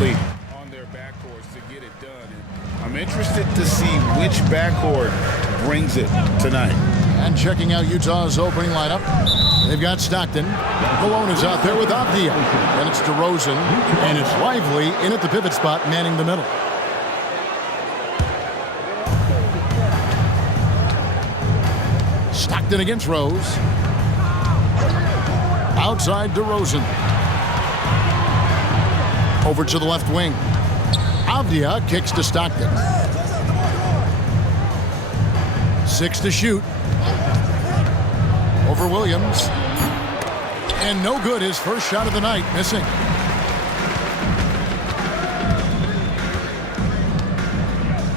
heavily on their backcourts to get it done. And I'm interested to see which backcourt brings it tonight. And checking out Utah's opening lineup, they've got Stockton. Malone is out there with Avdia. Then it's DeRozan, and it's Lively in at the pivot spot, manning the middle. Stockton against Rose. Outside DeRozan. Over to the left wing. Avdia kicks to Stockton. 6 to shoot. Over Williams. And no good, his first shot of the night, missing.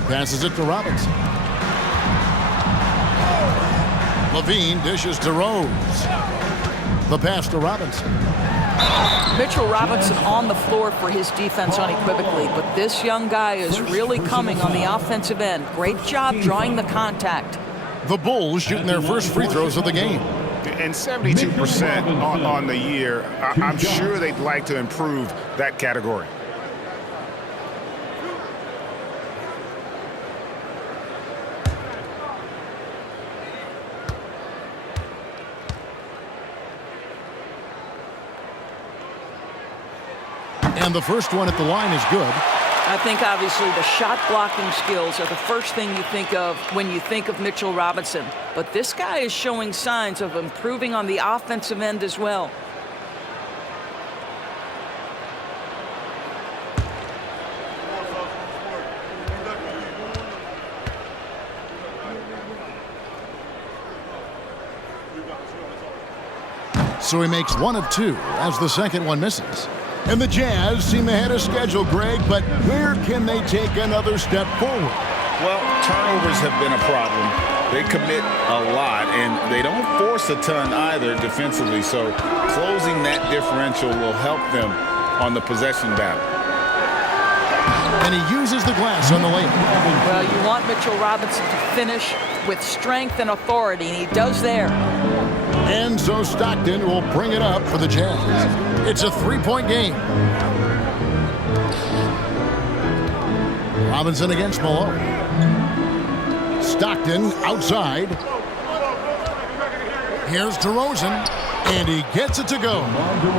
Passes it to Robinson. Levine dishes to Rose. The pass to Robinson. Mitchell Robinson on the floor for his defense unequivocally, but this young guy is really coming on the offensive end. Great job drawing the contact. The Bulls shooting their first free throws of the game. And 72% on the year. I'm sure they'd like to improve that category. And the first one at the line is good. I think obviously the shot blocking skills are the first thing you think of when you think of Mitchell Robinson. But this guy is showing signs of improving on the offensive end as well. So he makes 1 of 2 as the second one misses. And the Jazz seem ahead of schedule, Greg, but where can they take another step forward? Well, turnovers have been a problem. They commit a lot, and they don't force a ton either defensively, so closing that differential will help them on the possession battle. And he uses the glass on the layup. Well, you want Mitchell Robinson to finish with strength and authority, and he does there. And so Stockton will bring it up for the Jazz. It's a 3-point game. Robinson against Malone. Stockton outside. Here's DeRozan, and he gets it to go.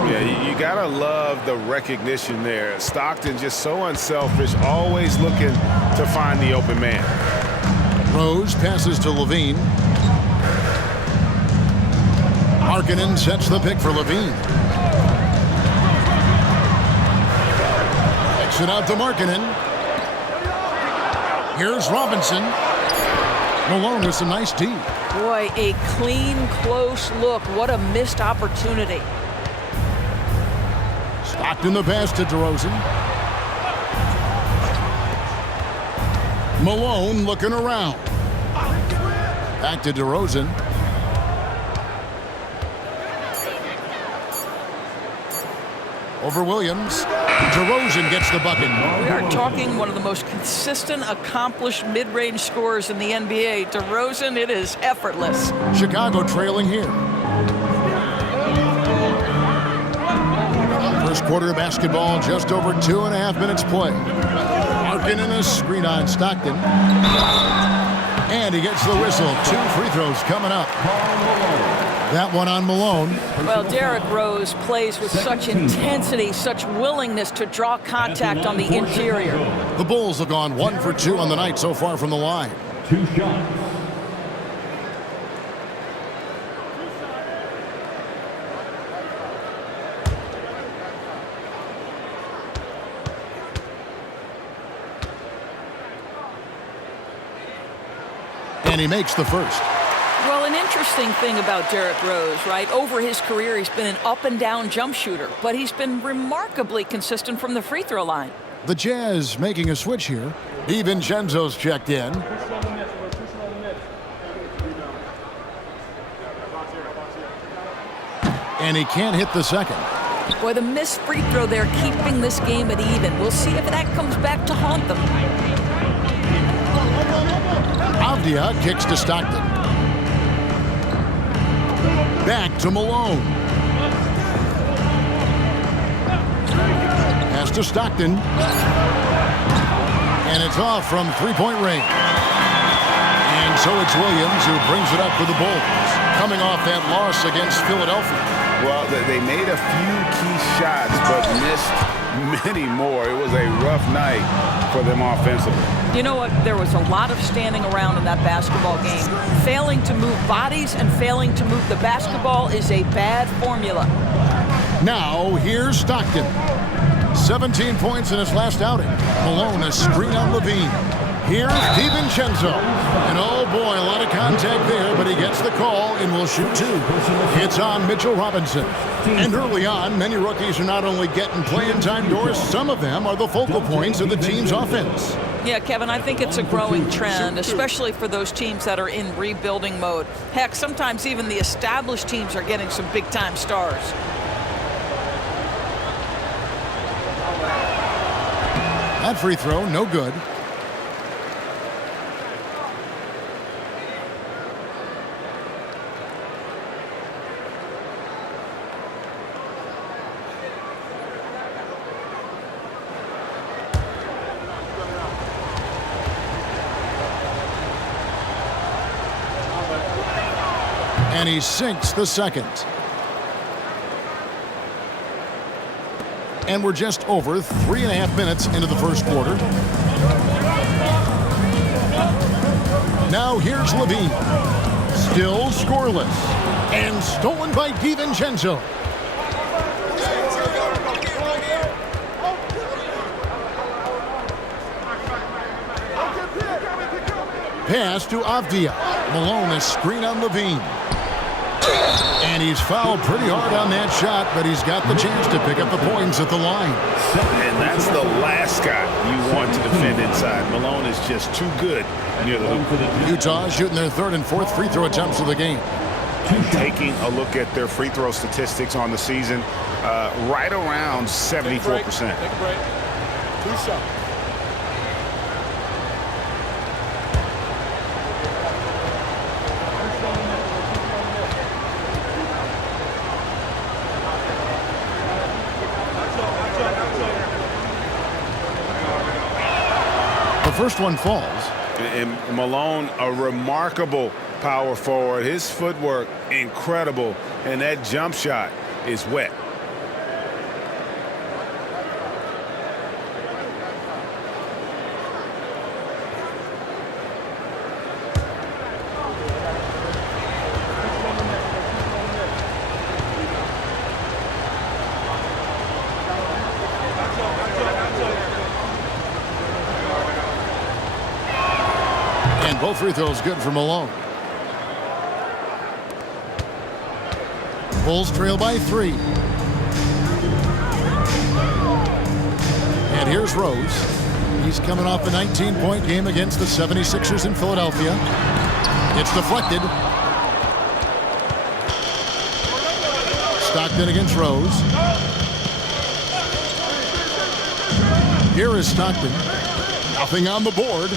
Yeah, you gotta love the recognition there. Stockton just so unselfish, always looking to find the open man. Rose passes to Levine. Markkanen sets the pick for Levine. Kicks it out to Markkanen. Here's Robinson. Malone with some nice D. Boy, a clean, close look. What a missed opportunity. Stockton the pass to DeRozan. Malone looking around. Back to DeRozan. Over Williams. DeRozan gets the bucket. We are talking one of the most consistent, accomplished mid-range scorers in the NBA. DeRozan, it is effortless. Chicago trailing here. First quarter of basketball, just over 2.5 minutes play. Markkanen a screen on Stockton. And he gets the whistle. 2 free throws coming up. That one on Malone. Well, Derrick Rose plays with such intensity, such willingness to draw contact on the interior. The Bulls have gone 1 for 2 on the night so far from the line. 2 shots. And he makes the first. Well, an interesting thing about Derrick Rose, right? Over his career, he's been an up-and-down jump shooter, but he's been remarkably consistent from the free throw line. The Jazz making a switch here. DiVincenzo's checked in. And he can't hit the second. Boy, the missed free throw there keeping this game at even. We'll see if that comes back to haunt them. Avdia kicks to Stockton. Back to Malone. Pass to Stockton. And it's off from three-point range. And so it's Williams who brings it up for the Bulls, coming off that loss against Philadelphia. Well, they made a few key shots, but missed many more. It was a rough night for them offensively. You know what? There was a lot of standing around in that basketball game. Failing to move bodies and failing to move the basketball is a bad formula. Now, here's Stockton. 17 points in his last outing. Malone, a screen on Levine. Here's DiVincenzo. And oh boy, a lot of contact there, but he gets the call and will shoot two. It's on Mitchell Robinson. And early on, many rookies are not only getting playing time doors, some of them are the focal points of the team's offense. Yeah, Kevin, I think it's a growing trend, especially for those teams that are in rebuilding mode. Heck, sometimes even the established teams are getting some big-time stars. That free throw, no good. And he sinks the second. And we're just over 3.5 minutes into the first quarter. Now here's Levine. Still scoreless. And stolen by DiVincenzo. Pass to Avdia. Malone, a screen on Levine. And he's fouled pretty hard on that shot, but he's got the chance to pick up the points at the line. And that's the last guy you want to defend inside. Malone is just too good near the hoop. Utah shooting their third and fourth free throw attempts of the game. Taking a look at their free throw statistics on the season, right around 74%. Take a break. 2 shots. First one falls. And Malone, a remarkable power forward. His footwork, incredible. And that jump shot is wet. Both free throws good for Malone. Bulls trail by 3. And here's Rose. He's coming off a 19-point game against the 76ers in Philadelphia. It's deflected. Stockton against Rose. Here is Stockton. Nothing on the board.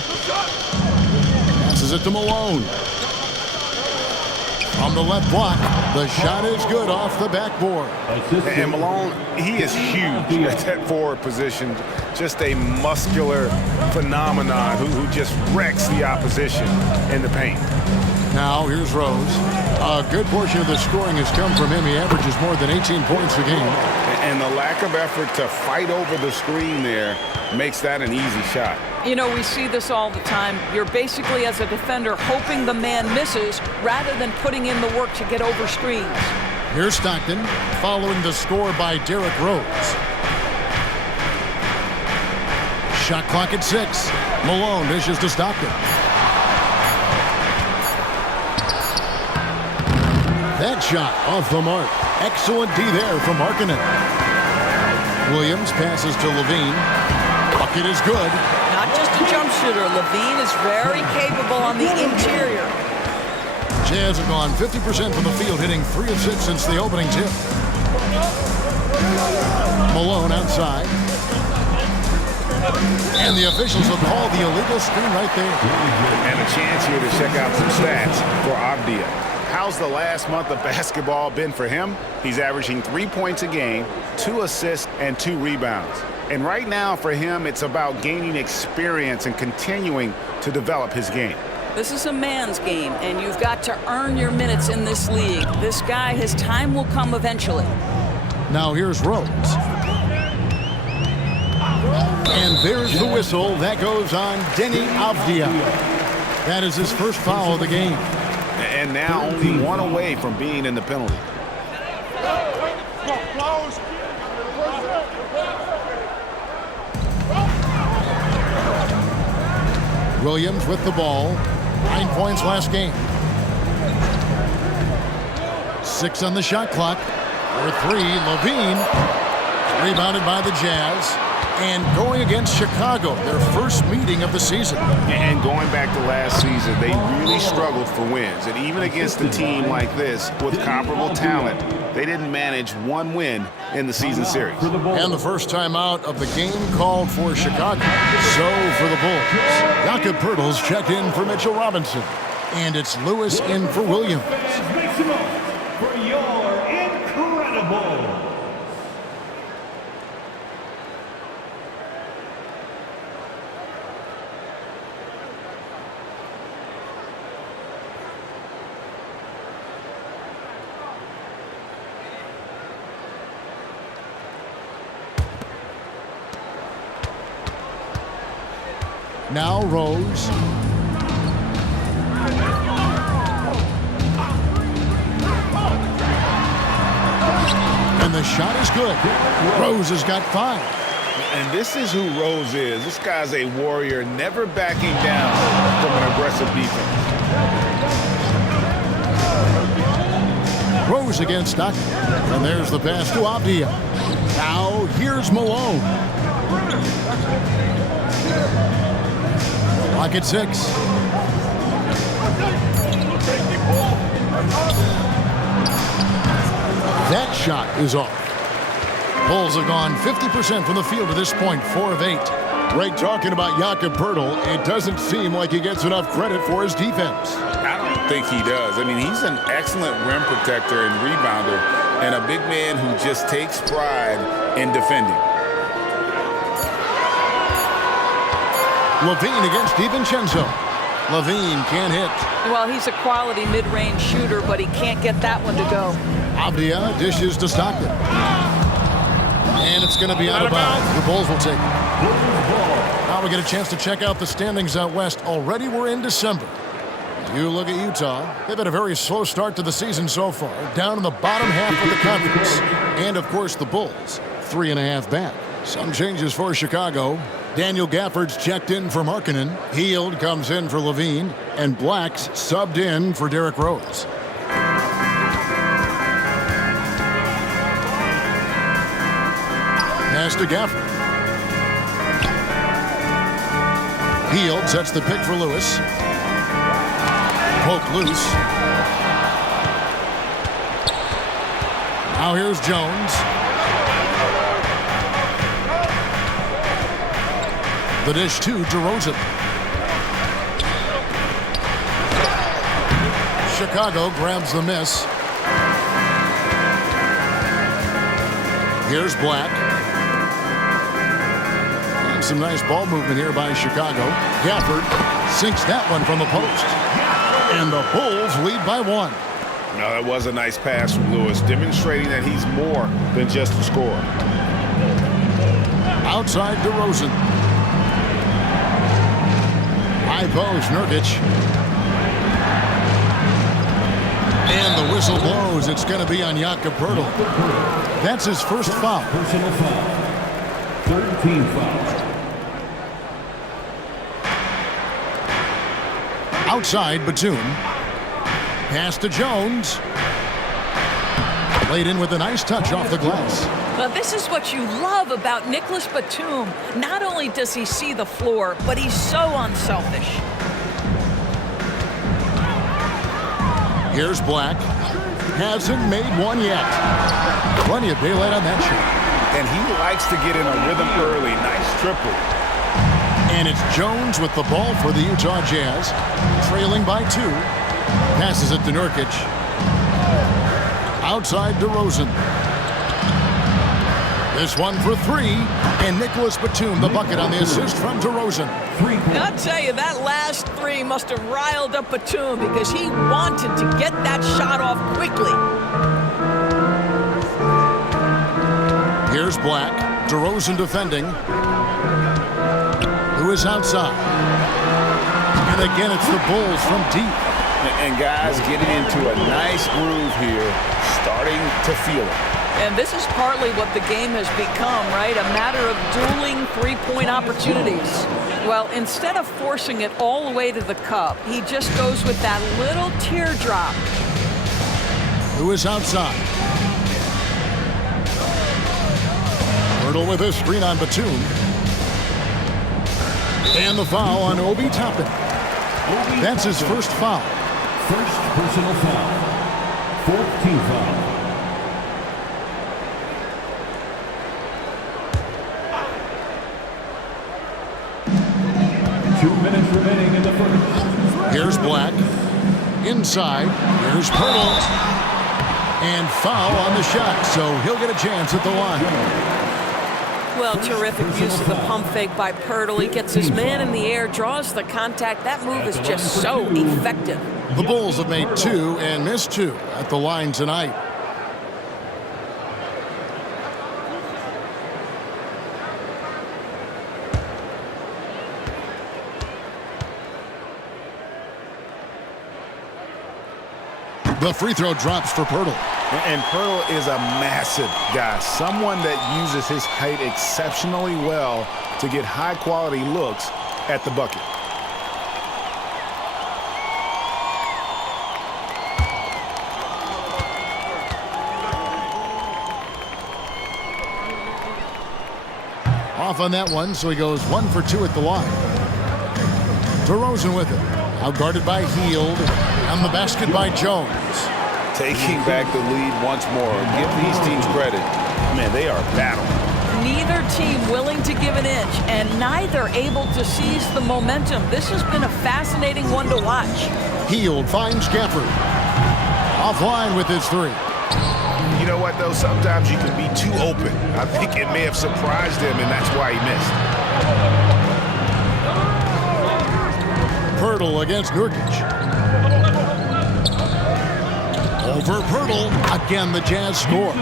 Passes it to Malone. From the left block, the shot is good off the backboard. And Malone, he is huge at that forward position. Just a muscular phenomenon who just wrecks the opposition in the paint. Now here's Rose. A good portion of the scoring has come from him. He averages more than 18 points a game. And the lack of effort to fight over the screen there makes that an easy shot. You know, we see this all the time. You're basically, as a defender, hoping the man misses rather than putting in the work to get over screens. Here's Stockton, following the score by Derrick Rose. Shot clock at 6. Malone dishes to Stockton. That shot off the mark. Excellent D there from Markkanen. Williams passes to Levine. Bucket is good. Not just a jump shooter. Levine is very capable on the interior. Jazz have gone 50% from the field, hitting 3 of 6 since the opening tip. Malone outside. And the officials have called the illegal screen right there. And a chance here to check out some stats for Avdia. How's the last month of basketball been for him? He's averaging 3 points a game, 2 assists, and 2 rebounds. And right now for him, it's about gaining experience and continuing to develop his game. This is a man's game, and you've got to earn your minutes in this league. This guy, his time will come eventually. Now here's Rose. And there's the whistle. That goes on Denny Avdia. That is his first foul of the game. And now only one away from being in the penalty. Williams with the ball. 9 points last game. 6 on the shot clock. For 3, Levine. Rebounded by the Jazz. And going against Chicago, their first meeting of the season. And going back to last season, they really struggled for wins. And even against a team like this with comparable talent, they didn't manage one win in the season series. And the first time out of the game called for Chicago. So for the Bulls, Jakob Poeltl's checked in for Mitchell Robinson. And it's Lewis in for Williams. For your incredible. Now Rose. And the shot is good. Rose has got 5. And this is who Rose is. This guy's a warrior, never backing down from an aggressive defense. Rose against Stockton. And there's the pass to Avdia. Now here's Malone. Clock at 6. That shot is off. Bulls have gone 50% from the field to this point, 4 of 8. Great talking about Jakob Poeltl. It doesn't seem like he gets enough credit for his defense. I don't think he does. I mean, he's an excellent rim protector and rebounder, and a big man who just takes pride in defending. Levine against DiVincenzo. Levine can't hit. Well, he's a quality mid-range shooter, but he can't get that one to go. Avdia dishes to Stockton. And it's going to be out of bounds. The Bulls will take it. Now we get a chance to check out the standings out west. Already we're in December. You look at Utah. They've had a very slow start to the season so far. Down in the bottom half of the conference. And, of course, the Bulls. 3.5 back. Some changes for Chicago. Daniel Gafford's checked in for Markkanen. Hield comes in for Levine. And Black's subbed in for Derrick Rose. Pass to Gafford. Hield sets the pick for Lewis. Poke loose. Now here's Jones. The dish to DeRozan. Chicago grabs the miss. Here's Black. And some nice ball movement here by Chicago. Gafford sinks that one from the post. And the Bulls lead by 1. No, that was a nice pass from Lewis, demonstrating that he's more than just a scorer. Outside DeRozan. High post, Nurkic. And the whistle blows. It's going to be on Jakob Poeltl. That's his first foul. Personal foul. 13 fouls. Outside, Batum. Pass to Jones. Laid in with a nice touch off the glass. Well, this is what you love about Nicholas Batum. Not only does he see the floor, but he's so unselfish. Here's Black. Hasn't made one yet. Plenty of daylight on that shot. And he likes to get in a rhythm early. Nice triple. And it's Jones with the ball for the Utah Jazz. Trailing by 2. Passes it to Nurkic. Outside DeRozan. This one for three, and Nicholas Batum, the bucket on the assist from DeRozan. And I'll tell you, that last three must have riled up Batum because he wanted to get that shot off quickly. Here's Black. DeRozan defending. Who is outside? And again, it's the Bulls from deep. And guys getting into a nice groove here, starting to feel it. And this is partly what the game has become, right? A matter of dueling three-point opportunities. Well, instead of forcing it all the way to the cup, he just goes with that little teardrop. Who is outside? Hurdle with a screen on Batum. And the foul on Obi Toppin. That's his first foul. First personal foul. Fourth team foul. Remaining in the first. Here's Black. Inside. Here's Karl. And foul on the shot, so he'll get a chance at the line. Well, terrific use of the pump fake by Pirtle. He gets his man in the air, draws the contact. That move is just so effective. The Bulls have made two and missed two at the line tonight. The free throw drops for Pirtle. And Karl is a massive guy, someone that uses his height exceptionally well to get high-quality looks at the bucket. Off on that one, so he goes 1 for 2 at the line. DeRozan with it. Outguarded by Hield. And the basket by Jones. Taking back the lead once more. Give these teams credit. Man, they are battling. Neither team willing to give an inch, and neither able to seize the momentum. This has been a fascinating one to watch. Hield finds Gafford. Offline with his three. You know what, though? Sometimes you can be too open. I think it may have surprised him, and that's why he missed. Pirtle against Nurkic. Over Pirtle. Again, the Jazz score.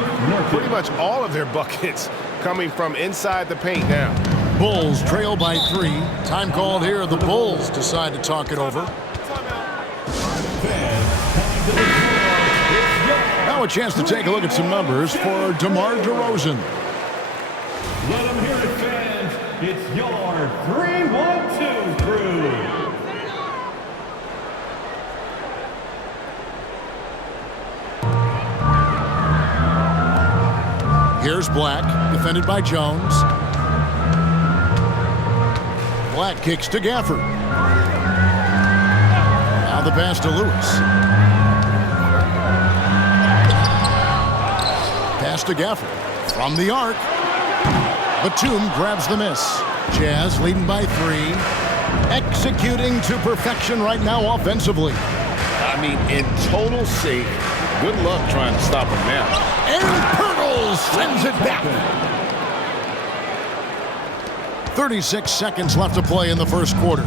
Pretty much all of their buckets coming from inside the paint now. Bulls trail by 3. Time called here. The Bulls decide to talk it over. Now a chance to take a look at some numbers for DeMar DeRozan. Let them hear it, fans. It's your 3-1-2 crew. Here's Black, defended by Jones. Black kicks to Gafford. Now the pass to Lewis. Pass to Gafford. From the arc. Batum grabs the miss. Jazz leading by 3. Executing to perfection right now offensively. I mean, in total sync. Good luck trying to stop him now. And Pirtle sends it back. 36 seconds left to play in the first quarter.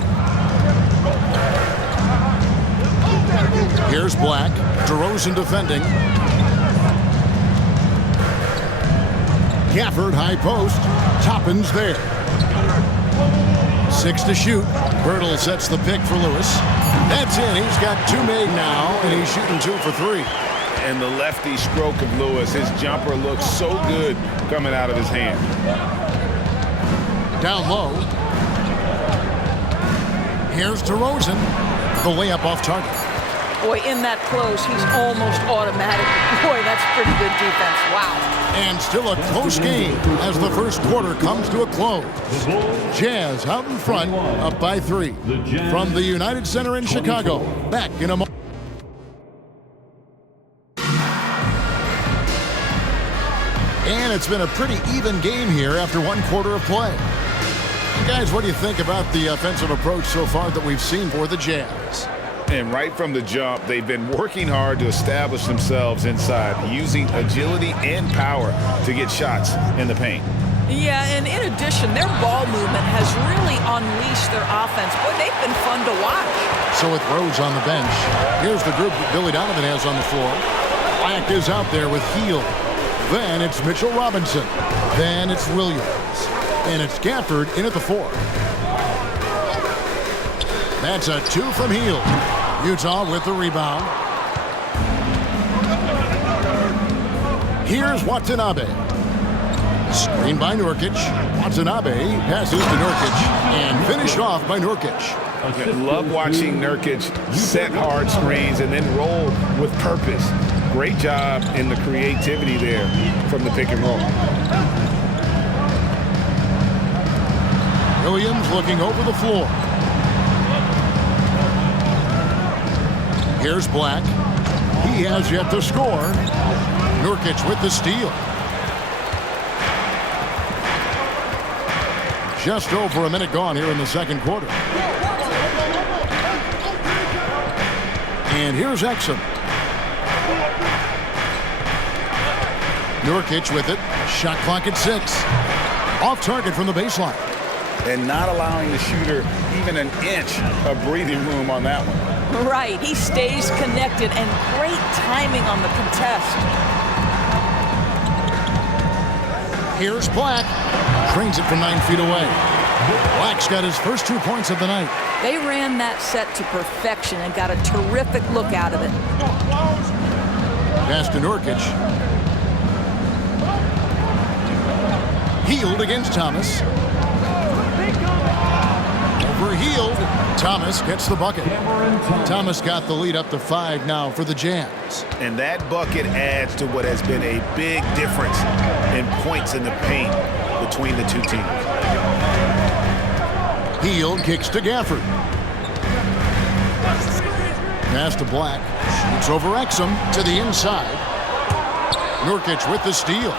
Here's Black. DeRozan defending. Gafford high post. Toppin's there. 6 to shoot. Pirtle sets the pick for Lewis. That's it. He's got 2 made now, and he's shooting 2 for 3. And the lefty stroke of Lewis, his jumper looks so good coming out of his hand. Down low. Here's DeRozan. The layup off target. Boy, in that close, he's almost automatic. Boy, that's pretty good defense. Wow. And still a close game as the first quarter comes to a close. Jazz out in front, up by 3. From the United Center in Chicago. Back in a moment. And it's been a pretty even game here after 1 quarter of play. Guys, what do you think about the offensive approach so far that we've seen for the Jazz? And right from the jump, they've been working hard to establish themselves inside, using agility and power to get shots in the paint. Yeah, and in addition, their ball movement has really unleashed their offense. Boy, they've been fun to watch. So with Rose on the bench, here's the group that Billy Donovan has on the floor. Black is out there with Hield. Then it's Mitchell Robinson. Then it's Williams. And it's Gafford in at the 4. That's a 2 from Hield. Utah with the rebound. Here's Watanabe. Screen by Nurkic. Watanabe passes to Nurkic and finished off by Nurkic. I love watching Nurkic set hard screens and then roll with purpose. Great job in the creativity there from the pick and roll. Williams looking over the floor. Here's Black. He has yet to score. Nurkic with the steal. Just over a minute gone here in the second quarter. And here's Exum. Nurkic with it. Shot clock at 6. Off target from the baseline. And not allowing the shooter even an inch of breathing room on that one. Right, he stays connected, and great timing on the contest. Here's Black. Trains it from 9 feet away. Black's got his first 2 points of the night. They ran that set to perfection and got a terrific look out of it. Pass to Nurkic. Hield against Thomas. Over Hield. Thomas gets the bucket. Thomas got the lead up to 5 now for the Jazz. And that bucket adds to what has been a big difference in points in the paint between the two teams. Hield kicks to Gafford. Pass to Black. Shoots over Exum to the inside. Nurkic with the steal.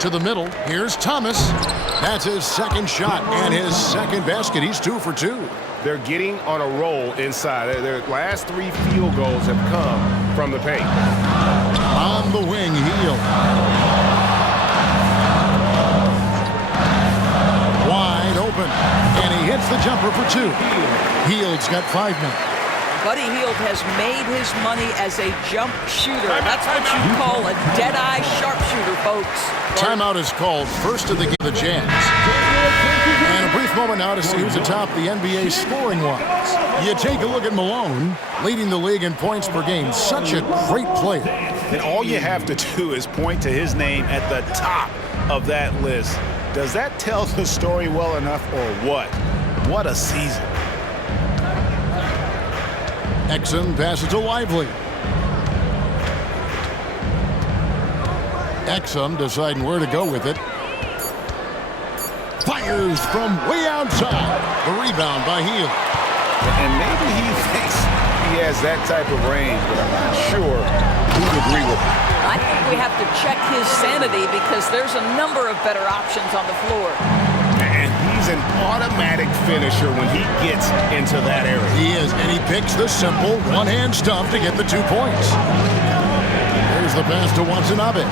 To the middle. Here's Thomas. That's his second shot and his second basket. He's 2 for 2. They're getting on a roll inside. Their last 3 field goals have come from the paint. On the wing, Hield. Wide open. And he hits the jumper for 2. Hield's got 5 now. Buddy Hield has made his money as a jump shooter. That's what you call a dead-eye sharpshooter, folks. Timeout is called. First of the game, the Jazz. And a brief moment now to see who's atop the NBA scoring-wise. You take a look at Malone, leading the league in points per game. Such a great player. And all you have to do is point to his name at the top of that list. Does that tell the story well enough or what? What a season. Exum passes to Lively. Exum deciding where to go with it. Fires from way outside. The rebound by Hield. And maybe he thinks he has that type of range, but I'm not sure who'd agree with him. I think we have to check his sanity because there's a number of better options on the floor. And he's an automatic finisher when he gets into that area. He is, and he picks the simple one-hand stuff to get the 2 points. There's the pass to Watanabe.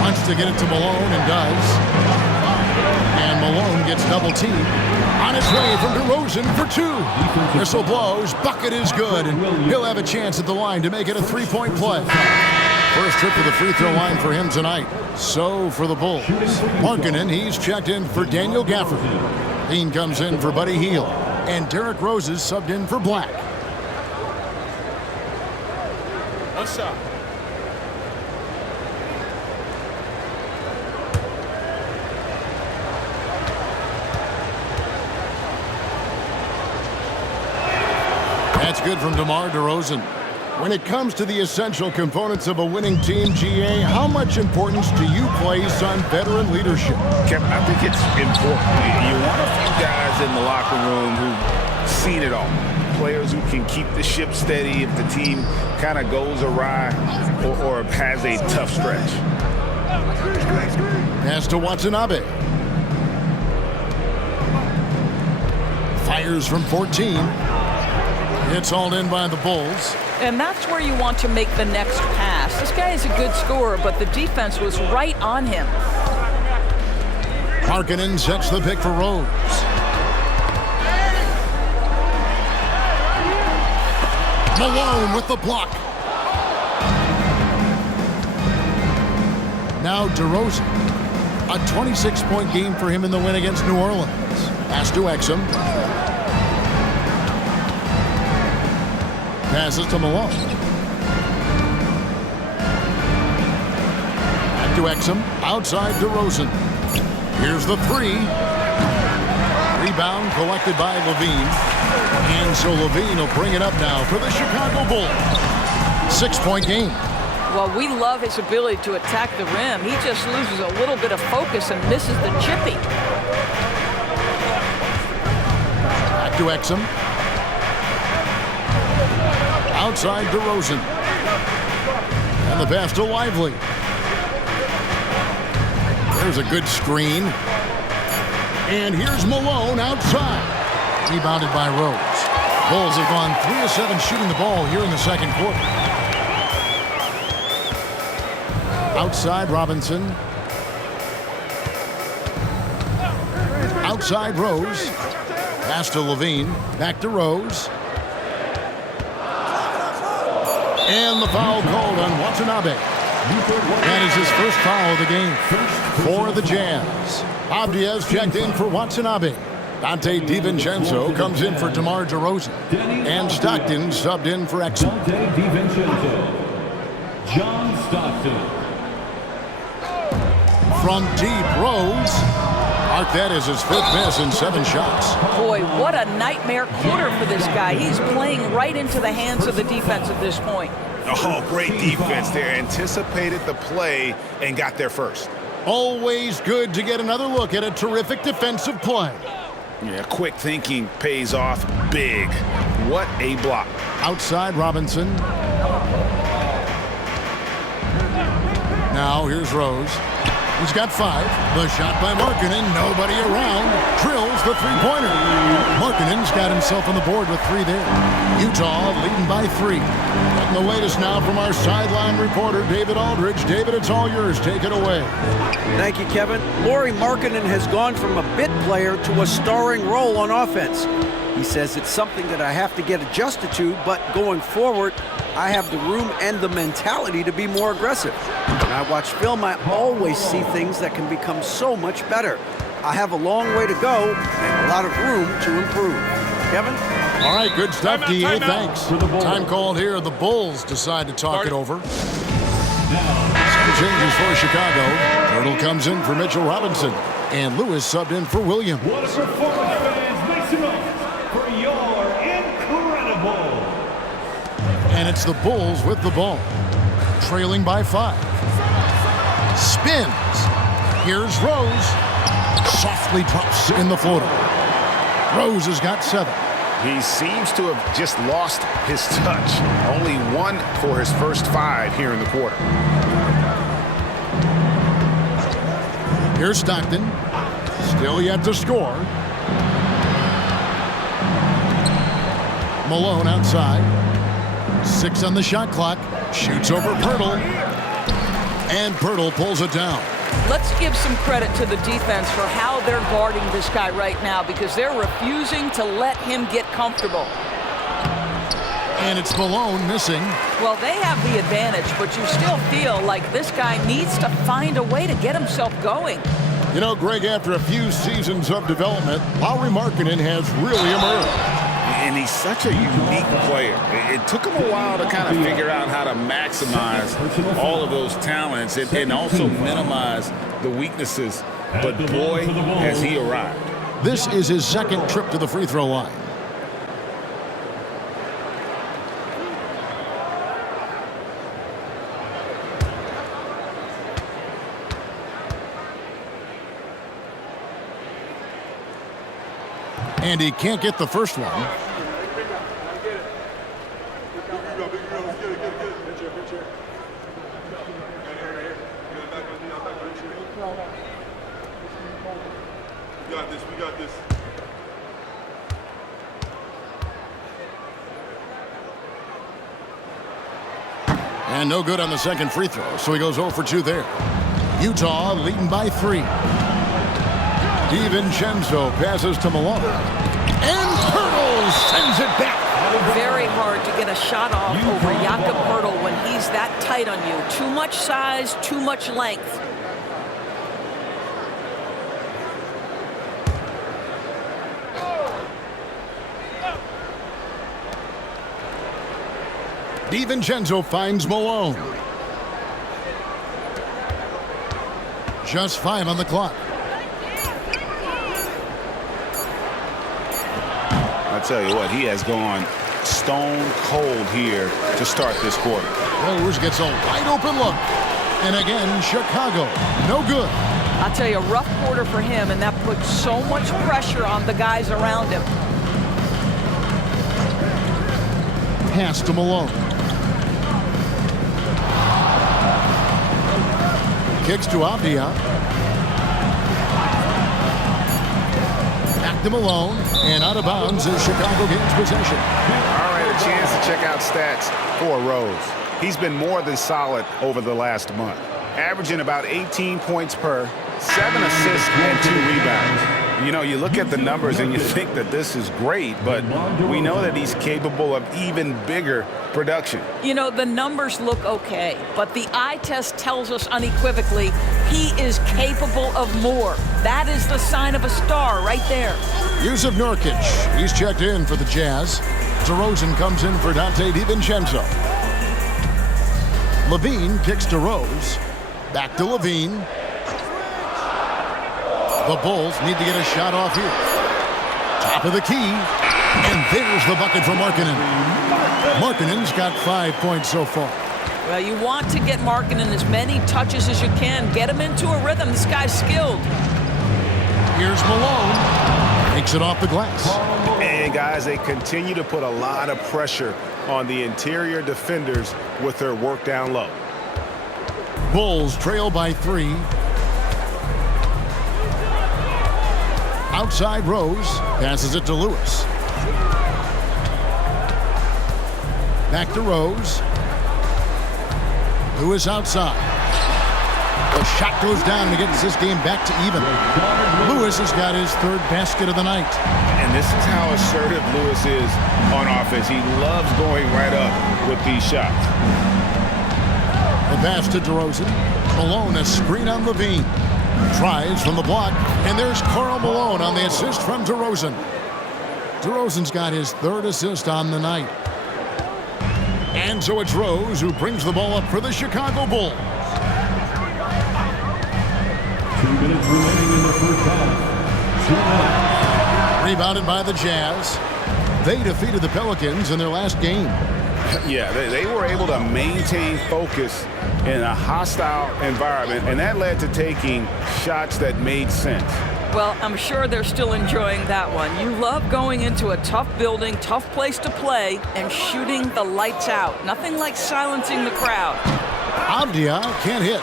Wants to get it to Malone and does. And Malone gets double-teamed. On his way from DeRozan for 2. Whistle blows. Bucket is good. And he'll have a chance at the line to make it a 3-point play. First trip to the free throw line for him tonight. So for the Bulls. Markkanen, he's checked in for Daniel Gafford. Dean comes in for Buddy Hield. And Derrick Rose is subbed in for Black. One shot. That's good from DeMar DeRozan. When it comes to the essential components of a winning team, GA, how much importance do you place on veteran leadership? Kevin, I think it's important. You want a few guys in the locker room who've seen it all. Players who can keep the ship steady if the team kind of goes awry or has a tough stretch. Pass to Watanabe. Fires from 14. It's hauled in by the Bulls. And that's where you want to make the next pass. This guy is a good scorer, but the defense was right on him. Markkanen sets the pick for Rose. Malone with the block. Now DeRozan. A 26-point game for him in the win against New Orleans. Pass to Exum. Passes to Malone. Back to Exum. Outside DeRozan. Here's the three. Rebound collected by Levine. And so Levine will bring it up now for the Chicago Bulls. 6-point game. Well, we love his ability to attack the rim. He just loses a little bit of focus and misses the chippy. Back to Exum. Outside DeRozan. And the pass to Lively. There's a good screen. And here's Malone outside. Rebounded by Rose. Bulls have gone 3 of 7 shooting the ball here in the second quarter. Outside Robinson. Outside Rose. Pass to Levine. Back to Rose. And the foul called on Watanabe. That is his first foul of the game for the Jazz. Abdias checked in for Watanabe. Dante DiVincenzo comes in for DeMar DeRozan. And Stockton subbed in for Exum. Dante DiVincenzo. John Stockton. From deep, Rose. Mark that is his 5th miss in 7 shots. Boy, what a nightmare quarter for this guy. He's playing right into the hands of the defense at this point. Oh, great defense there. Anticipated the play and got there first. Always good to get another look at a terrific defensive play. Yeah, quick thinking pays off big. What a block. Outside Robinson. Now here's Rose. He's got 5. The shot by Markkanen. Nobody around. Drills the three-pointer. Markkanen's got himself on the board with 3 there. Utah leading by 3. And the latest now from our sideline reporter, David Aldridge. David, it's all yours. Take it away. Thank you, Kevin. Lauri Markkanen has gone from a bit player to a starring role on offense. He says it's something that I have to get adjusted to, but going forward, I have the room and the mentality to be more aggressive. When I watch film, I always see things that can become so much better. I have a long way to go and a lot of room to improve. Kevin? All right, good stuff, Timeout, DA. timeout. Thanks. Time called here. The Bulls decide to talk it over. Now, Some changes for Chicago. Turtle comes in for Mitchell Robinson. And Lewis subbed in for Williams. what a performance, fans. Make some noise for your incredible. And it's the Bulls with the ball. Trailing by 5. Spins. Here's Rose. Softly drops in the floater. Rose has got 7. He seems to have just lost his touch. Only 1 for his first 5 here in the quarter. Here's Stockton. Still yet to score. Malone outside. 6 on the shot clock. Shoots over Pirtle. And Pirtle pulls it down. Let's give some credit to the defense for how they're guarding this guy right now because they're refusing to let him get comfortable. And it's Malone missing. Well, they have the advantage, but you still feel like this guy needs to find a way to get himself going. You know, Greg, after a few seasons of development, Lauri Markkanen has really emerged. And he's such a unique player. It took him a while to kind of figure out how to maximize all of those talents and also minimize the weaknesses. But boy, has he arrived. This is his 2nd trip to the free throw line. And he can't get the first one. We got this. And no good on the second free throw, so he goes 0 for 2 there. Utah leading by 3. DiVincenzo passes to Malone. And Karl sends it back. Very hard to get a shot off over Jakob Poeltl when he's that tight on you. Too much size, too much length. DiVincenzo finds Malone. Just 5 on the clock. I tell you what, he has gone stone cold here to start this quarter. Rose gets a wide open look. And again, Chicago, no good. I'll tell you, a rough quarter for him, and that puts so much pressure on the guys around him. Pass to Malone. Kicks to Avdia. Back to Malone. And out of bounds as Chicago gains possession. All right, a chance to check out stats for Rose. He's been more than solid over the last month, averaging about 18 points per, 7 assists and 2 rebounds. You know, you look at the numbers and you think that this is great, but we know that he's capable of even bigger production. You know, the numbers look okay, but the eye test tells us unequivocally he is capable of more. That is the sign of a star right there. Yusuf Nurkic, he's checked in for the Jazz. DeRozan comes in for Dante DiVincenzo. Levine kicks to Rose. Back to Levine. The Bulls need to get a shot off here. Top of the key. And there's the bucket for Markkanen. Markkanen's got 5 points so far. Well, you want to get Markkanen as many touches as you can. Get him into a rhythm. This guy's skilled. Here's Malone. Takes it off the glass. And, guys, they continue to put a lot of pressure on the interior defenders with their work down low. Bulls trail by 3. Outside Rose. Passes it to Lewis. Back to Rose. Lewis outside. The shot goes down and he gets this game back to even. Lewis has got his 3rd basket of the night. And this is how assertive Lewis is on offense. He loves going right up with these shots. The pass to DeRozan. Malone, a screen on Levine. Tries from the block. And there's Karl Malone on the assist from DeRozan. DeRozan's got his 3rd assist on the night. And so it's Rose who brings the ball up for the Chicago Bulls. 2 minutes remaining in the first half. Rebounded by the Jazz. They defeated the Pelicans in their last game. Yeah, they were able to maintain focus in a hostile environment, and that led to taking shots that made sense. Well, I'm sure they're still enjoying that one. You love going into a tough building, tough place to play, and shooting the lights out. Nothing like silencing the crowd. Avdia can't hit.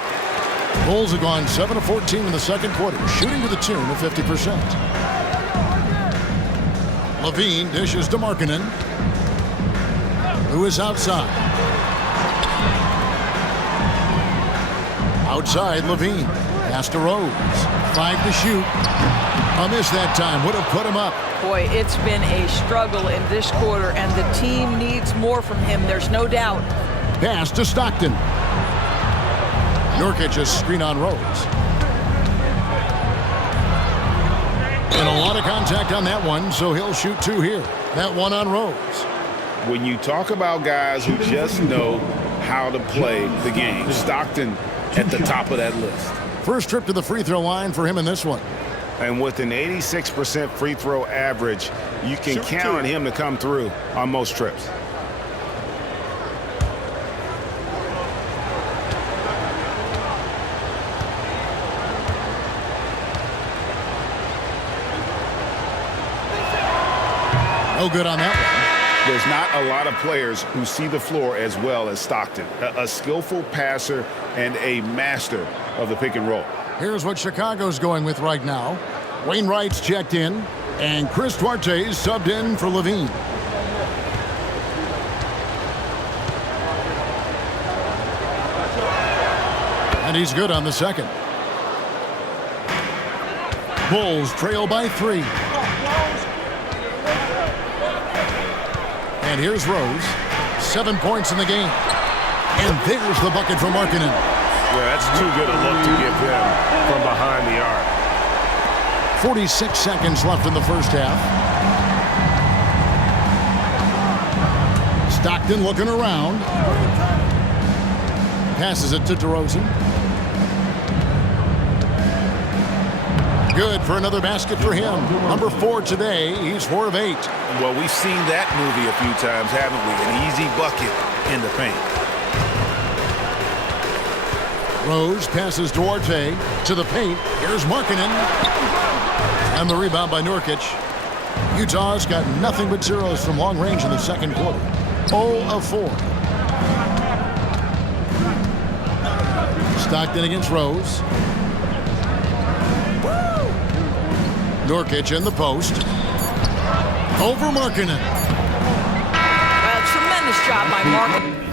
Bulls have gone 7 of 14 in the second quarter, shooting to the tune of 50%. Levine dishes to Markkanen. Lewis outside. Outside, Levine. Pass to Rose. 5 to shoot. A miss that time. Would have put him up. Boy, it's been a struggle in this quarter, and the team needs more from him. There's no doubt. Pass to Stockton. Nurkic's screen on Rose. And a lot of contact on that one, so he'll shoot 2 here. That one on Rose. When you talk about guys who just know how to play the game, Stockton at the top of that list. First trip to the free throw line for him in this one. And with an 86% free throw average, you can count on him to come through on most trips. No good on that one. There's not a lot of players who see the floor as well as Stockton. A skillful passer and a master of the pick and roll. Here's what Chicago's going with right now. Wainwright's checked in, and Chris Duarte's subbed in for Levine. And he's good on the second. Bulls trail by 3. And here's Rose. 7 points in the game. And there's the bucket for Markkanen. Yeah, that's too good a look to give him from behind the arc. 46 seconds left in the first half. Stockton looking around. Passes it to DeRozan. Good for another basket for him. Number 4 today. He's 4 of 8. Well, we've seen that movie a few times, haven't we? An easy bucket in the paint. Rose passes Duarte to the paint. Here's Markkanen. And the rebound by Nurkic. Utah's got nothing but zeros from long range in the second quarter. 0 of 4. Stockton against Rose. Nurkic in the post. Over Markkanen. Tremendous job by Markkanen.